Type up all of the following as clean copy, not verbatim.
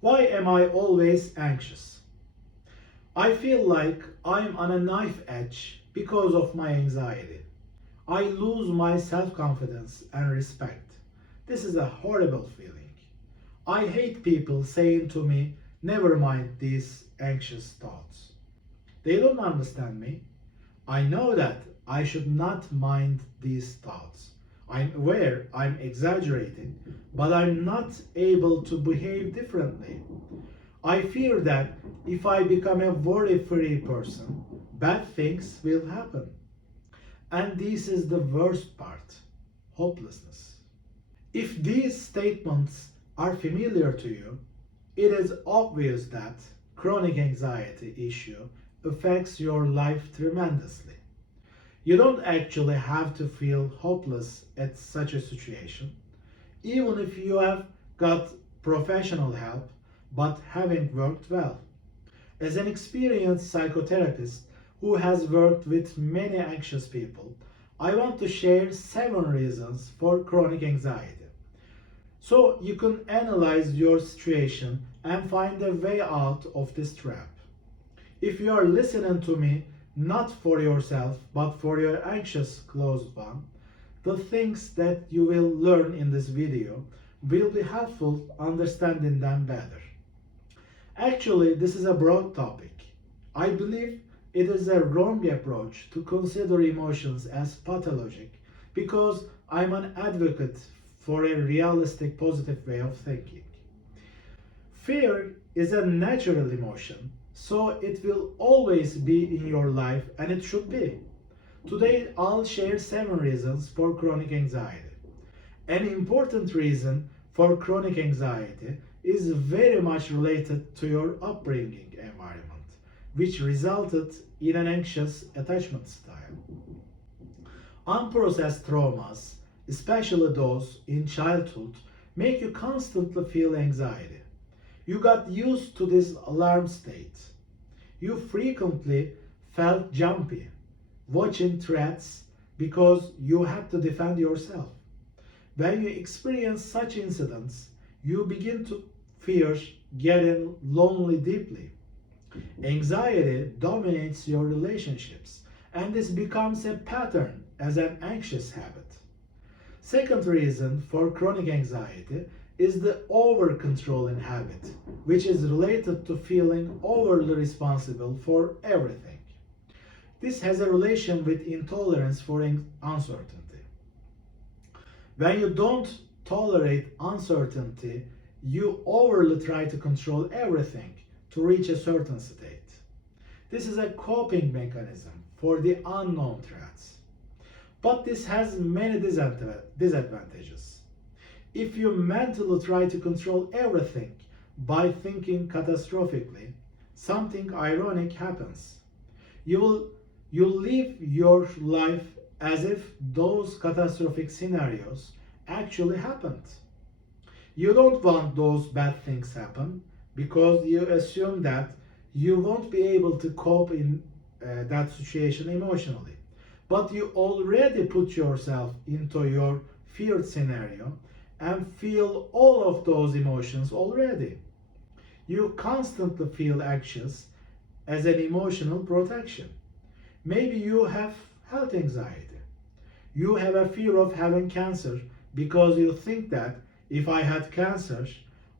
Why am I always anxious? I feel like I'm on a knife edge because of my anxiety. I lose my self confidence and respect. This is a horrible feeling. I hate people saying to me, never mind these anxious thoughts. They don't understand me. I know that I should not mind these thoughts. I'm aware I'm exaggerating, but I'm not able to behave differently. I fear that if I become a worry free person, bad things will happen. And this is the worst part, hopelessness. If these statements are familiar to you, it is obvious that chronic anxiety issue affects your life tremendously. You don't actually have to feel hopeless at such a situation, even if you have got professional help but haven't worked well. As an experienced psychotherapist who has worked with many anxious people, I want to share 7 reasons for chronic anxiety. So you can analyze your situation and find a way out of this trap. If you are listening to me not for yourself but for your anxious close one, the things that you will learn in this video will be helpful understanding them better. Actually, this is a broad topic. I believe it is a wrong approach to consider emotions as pathologic because I'm an advocate for a realistic positive way of thinking. Fear is a natural emotion, so it will always be in your life and it should be. Today I'll share 7 reasons for chronic anxiety. An important reason for chronic anxiety is very much related to your upbringing environment, which resulted in an anxious attachment style. Unprocessed traumas, especially those in childhood, make you constantly feel anxiety. You got used to this alarm state. You frequently felt jumpy, watching threats because you had to defend yourself. When you experience such incidents, you begin to fear getting lonely deeply. Anxiety dominates your relationships, and this becomes a pattern as an anxious habit. Second reason for chronic anxiety is the over-controlling habit, which is related to feeling overly responsible for everything. This has a relation with intolerance for uncertainty. When you don't tolerate uncertainty, you overly try to control everything to reach a certain state. This is a coping mechanism for the unknown threats. But this has many disadvantages. If you mentally try to control everything by thinking catastrophically, something ironic happens. You live your life as if those catastrophic scenarios actually happened. You don't want those bad things happen because you assume that you won't be able to cope in that situation emotionally. But you already put yourself into your feared scenario and feel all of those emotions already. You constantly feel anxious as an emotional protection. Maybe you have health anxiety. You have a fear of having cancer because you think that if I had cancer,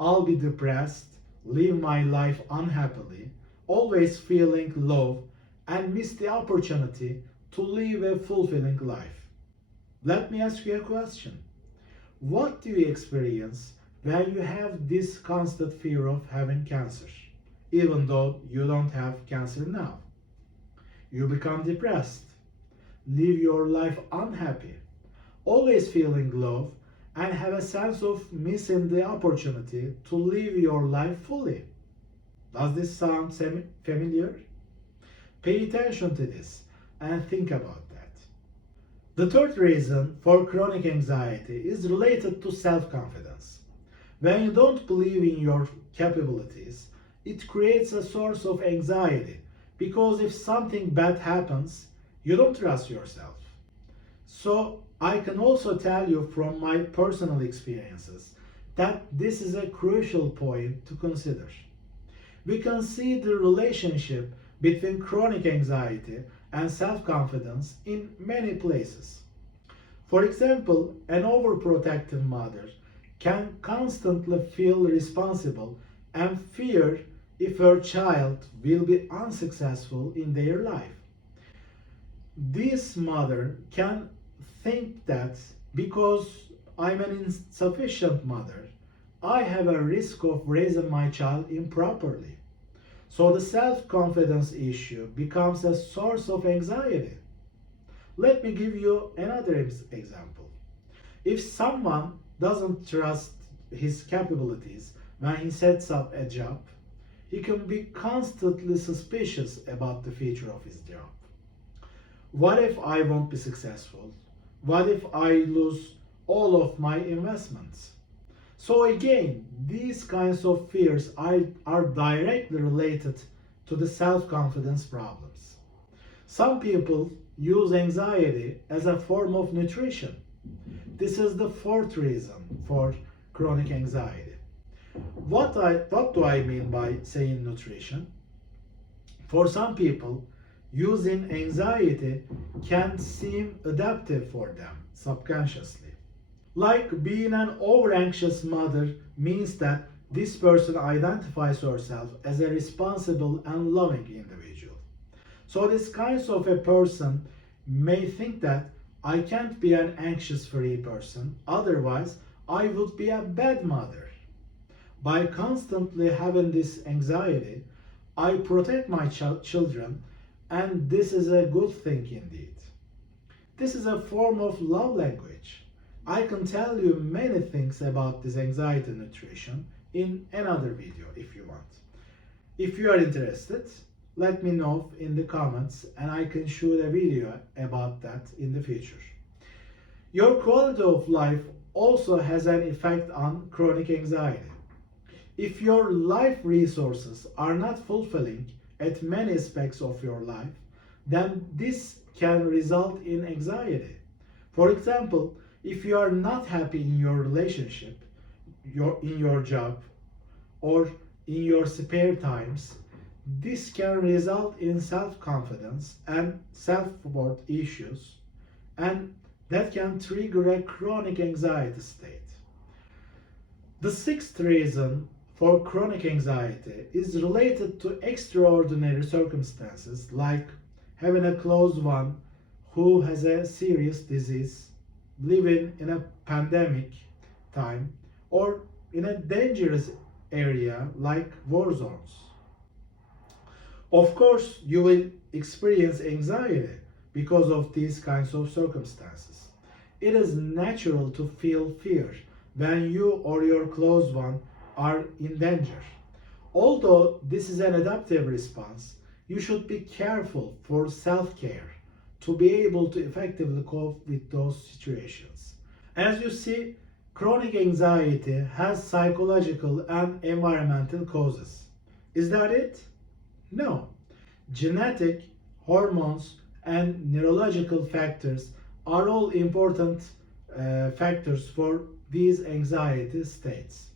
I'll be depressed, live my life unhappily, always feeling low, and miss the opportunity to live a fulfilling life. Let me ask you a question. What do you experience when you have this constant fear of having cancer, even though you don't have cancer now? You become depressed, live your life unhappy, always feeling low, and have a sense of missing the opportunity to live your life fully. Does this sound familiar? Pay attention to this and think about that. The third reason for chronic anxiety is related to self confidence. When you don't believe in your capabilities, it creates a source of anxiety because if something bad happens, you don't trust yourself. So, I can also tell you from my personal experiences that this is a crucial point to consider. We can see the relationship between chronic anxiety and self confidence in many places. For example, an overprotective mother can constantly feel responsible and fear if her child will be unsuccessful in their life. This mother can think that because I'm an insufficient mother, I have a risk of raising my child improperly. So the self confidence issue becomes a source of anxiety. Let me give you another example. If someone doesn't trust his capabilities when he sets up a job, he can be constantly suspicious about the future of his job. What if I won't be successful? What if I lose all of my investments? So, again, these kinds of fears are directly related to the self confidence problems. Some people use anxiety as a form of nutrition. This is the fourth reason for chronic anxiety. What do I mean by saying nutrition? For some people, using anxiety can seem adaptive for them subconsciously. Like being an over anxious mother means that this person identifies herself as a responsible and loving individual. So, this kinds of a person may think that I can't be an anxious free person, otherwise, I would be a bad mother. By constantly having this anxiety, I protect my children, and this is a good thing indeed. This is a form of love language. I can tell you many things about this anxiety nutrition in another video if you want. If you are interested, let me know in the comments and I can shoot a video about that in the future. Your quality of life also has an effect on chronic anxiety. If your life resources are not fulfilling at many aspects of your life, then this can result in anxiety. For example, if you are not happy in your relationship, in your job, or in your spare times, this can result in self confidence and self worth issues, and that can trigger a chronic anxiety state. The sixth reason for chronic anxiety is related to extraordinary circumstances like having a close one who has a serious disease, living in a pandemic time, or in a dangerous area like war zones. Of course, you will experience anxiety because of these kinds of circumstances. It is natural to feel fear when you or your close one are in danger. Although this is an adaptive response, you should be careful for self care to be able to effectively cope with those situations. As you see, chronic anxiety has psychological and environmental causes. Is that it? No. Genetic, hormones, and neurological factors are all important factors for these anxiety states.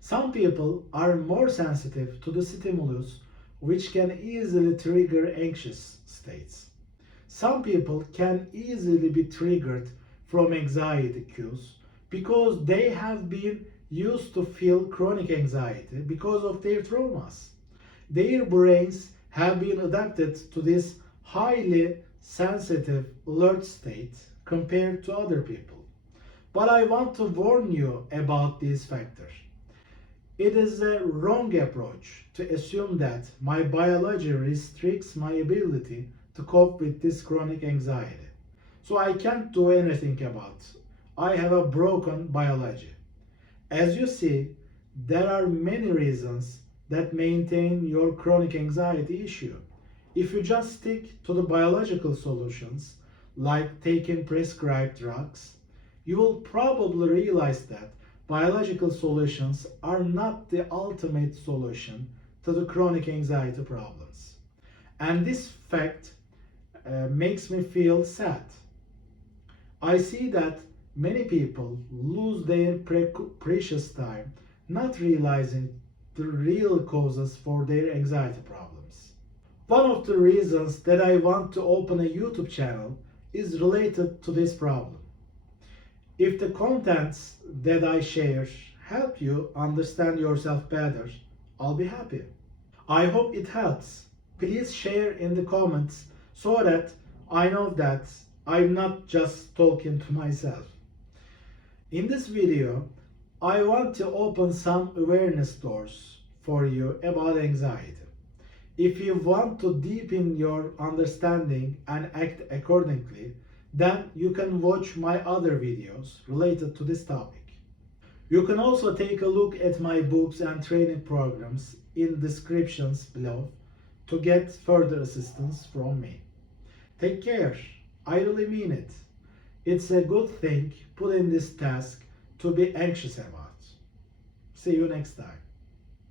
Some people are more sensitive to the stimulus, which can easily trigger anxious states. Some people can easily be triggered from anxiety cues because they have been used to feel chronic anxiety because of their traumas. Their brains have been adapted to this highly sensitive alert state compared to other people. But I want to warn you about these factors. It is a wrong approach to assume that my biology restricts my ability to cope with this chronic anxiety. So I can't do anything about it. I have a broken biology. As you see, there are many reasons that maintain your chronic anxiety issue. If you just stick to the biological solutions, like taking prescribed drugs, you will probably realize that biological solutions are not the ultimate solution to the chronic anxiety problems. And this fact makes me feel sad. I see that Many people lose their precious time not realizing the real causes for their anxiety problems. One of the reasons that I want to open a YouTube channel is related to this problem. If the contents that I share help you understand yourself better, I'll be happy. I hope it helps. Please share in the comments so that I know that I'm not just talking to myself. In this video, I want to open some awareness doors for you about anxiety. If you want to deepen your understanding and act accordingly, then you can watch my other videos related to this topic. You can also take a look at my books and training programs in descriptions below to get further assistance from me. Take care. I really mean it. It's a good thing put in this task to be anxious about. See you next time.